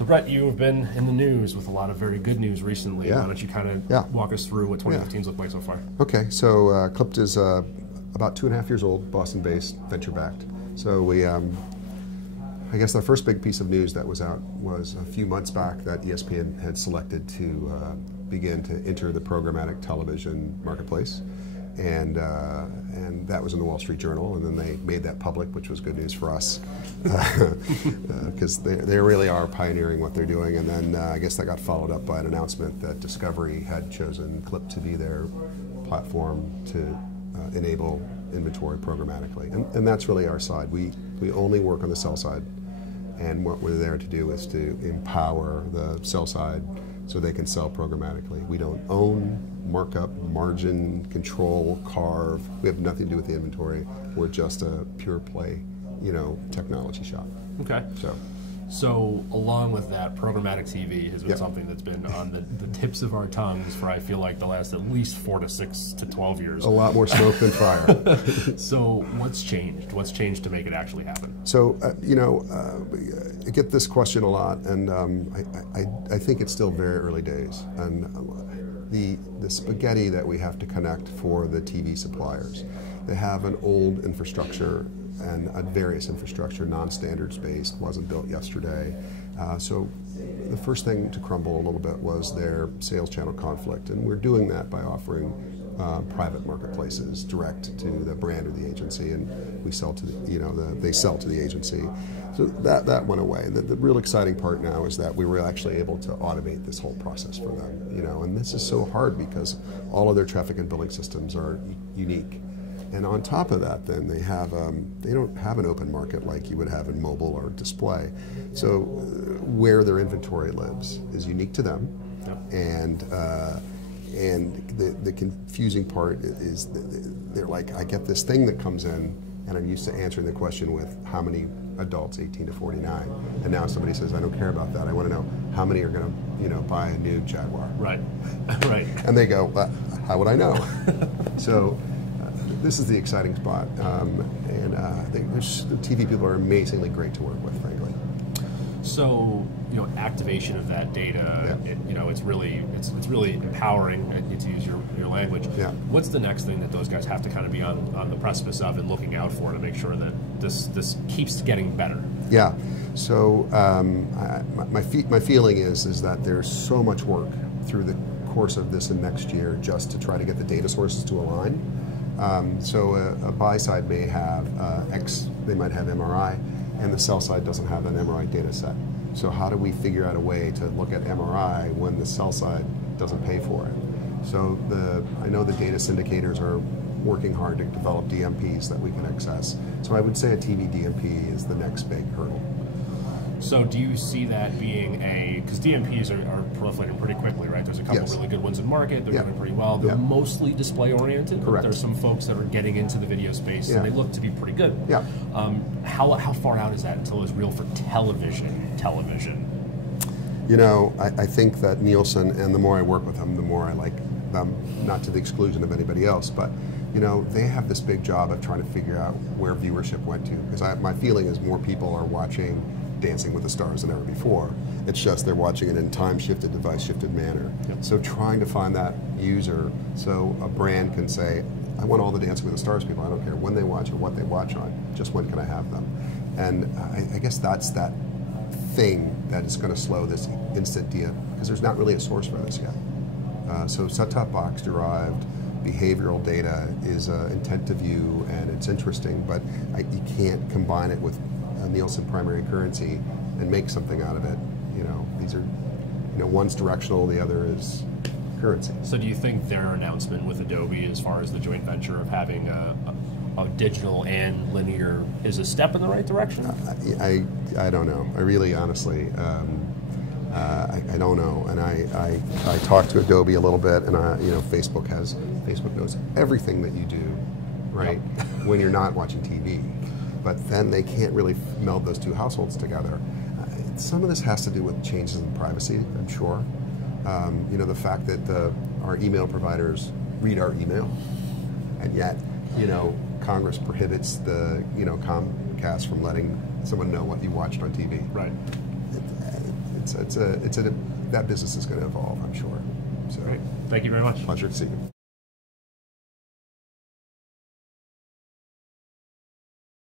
So Bret, you have been in the news with a lot of very good news recently. Yeah. Why don't you kind of walk us through what 2015's looked like so far? Okay, so Clypd is about 2.5 years old, Boston-based, venture-backed. So we, I guess the first big piece of news that was out was a few months back that ESPN had selected to begin to enter the programmatic television marketplace. And that was in the Wall Street Journal, and then they made that public, which was good news for us, because they really are pioneering what they're doing. And then I guess that got followed up by an announcement that Discovery had chosen Clypd to be their platform to enable inventory programmatically. And that's really our side. We only work on the sell side, and what we're there to do is to empower the sell side so they can sell programmatically. We don't own, markup, margin, control, carve. We have nothing to do with the inventory. We're just a pure play, technology shop. Okay. So along with that, programmatic TV has been something that's been on the tips of our tongues for, I feel like, the last at least 4 to 6 to 12 years. A lot more smoke than fire. So what's changed? What's changed to make it actually happen? So, I get this question a lot, and I think it's still very early days. And the spaghetti that we have to connect for the TV suppliers, they have an old infrastructure and various infrastructure, non-standards based, wasn't built yesterday. So the first thing to crumble a little bit was their sales channel conflict, and we're doing that by offering private marketplaces direct to the brand or the agency, and we sell to they sell to the agency. So that went away. The real exciting part now is that we were actually able to automate this whole process for them. And this is so hard because all of their traffic and billing systems are unique. And on top of that, then they don't have an open market like you would have in mobile or display. So where their inventory lives is unique to them, and the confusing part is they're like, I get this thing that comes in, and I'm used to answering the question with how many adults 18 to 49, and now somebody says, I don't care about that. I want to know how many are going to buy a new Jaguar. Right, right. And they go, well, how would I know? So. This is the exciting spot, and I think the TV people are amazingly great to work with, frankly. So, activation of that data, it's really empowering, to use your language. Yeah. What's the next thing that those guys have to kind of be on the precipice of and looking out for to make sure that this keeps getting better? Yeah. So my feeling is that there's so much work through the course of this and next year just to try to get the data sources to align. So a buy side may have they might have MRI, and the sell side doesn't have an MRI data set. So how do we figure out a way to look at MRI when the sell side doesn't pay for it? So I know the data syndicators are working hard to develop DMPs that we can access. So I would say a TV DMP is the next big hurdle. So do you see that being because DMPs are proliferating pretty quickly, right? There's a couple really good ones in market, they're doing pretty well. They're mostly display oriented. Correct. There's some folks that are getting into the video space and they look to be pretty good. Yeah. How far out is that until it's real for television? I think that Nielsen, and the more I work with them, the more I like them, not to the exclusion of anybody else, but they have this big job of trying to figure out where viewership went to, because my feeling is more people are watching Dancing with the Stars than ever before. It's just they're watching it in time-shifted, device-shifted manner. Yep. So trying to find that user so a brand can say, I want all the Dancing with the Stars people, I don't care when they watch or what they watch on, just when can I have them? And I guess that's that thing that is going to slow this instant DM, because there's not really a source for this yet. So set-top box derived behavioral data is intent to view, and it's interesting, but you can't combine it with a Nielsen primary currency and make something out of it. These are, one's directional, the other is currency. So do you think their announcement with Adobe as far as the joint venture of having a digital and linear is a step in the right direction? I don't know. I really, honestly, I don't know. And I talked to Adobe a little bit, and Facebook knows everything that you do, right? When you're not watching TV. But then they can't really meld those two households together. Some of this has to do with changes in privacy, I'm sure. The fact that our email providers read our email, and yet, Congress prohibits the, Comcast from letting someone know what you watched on TV. Right. that business is going to evolve, I'm sure. So, great. Thank you very much. Pleasure to see you.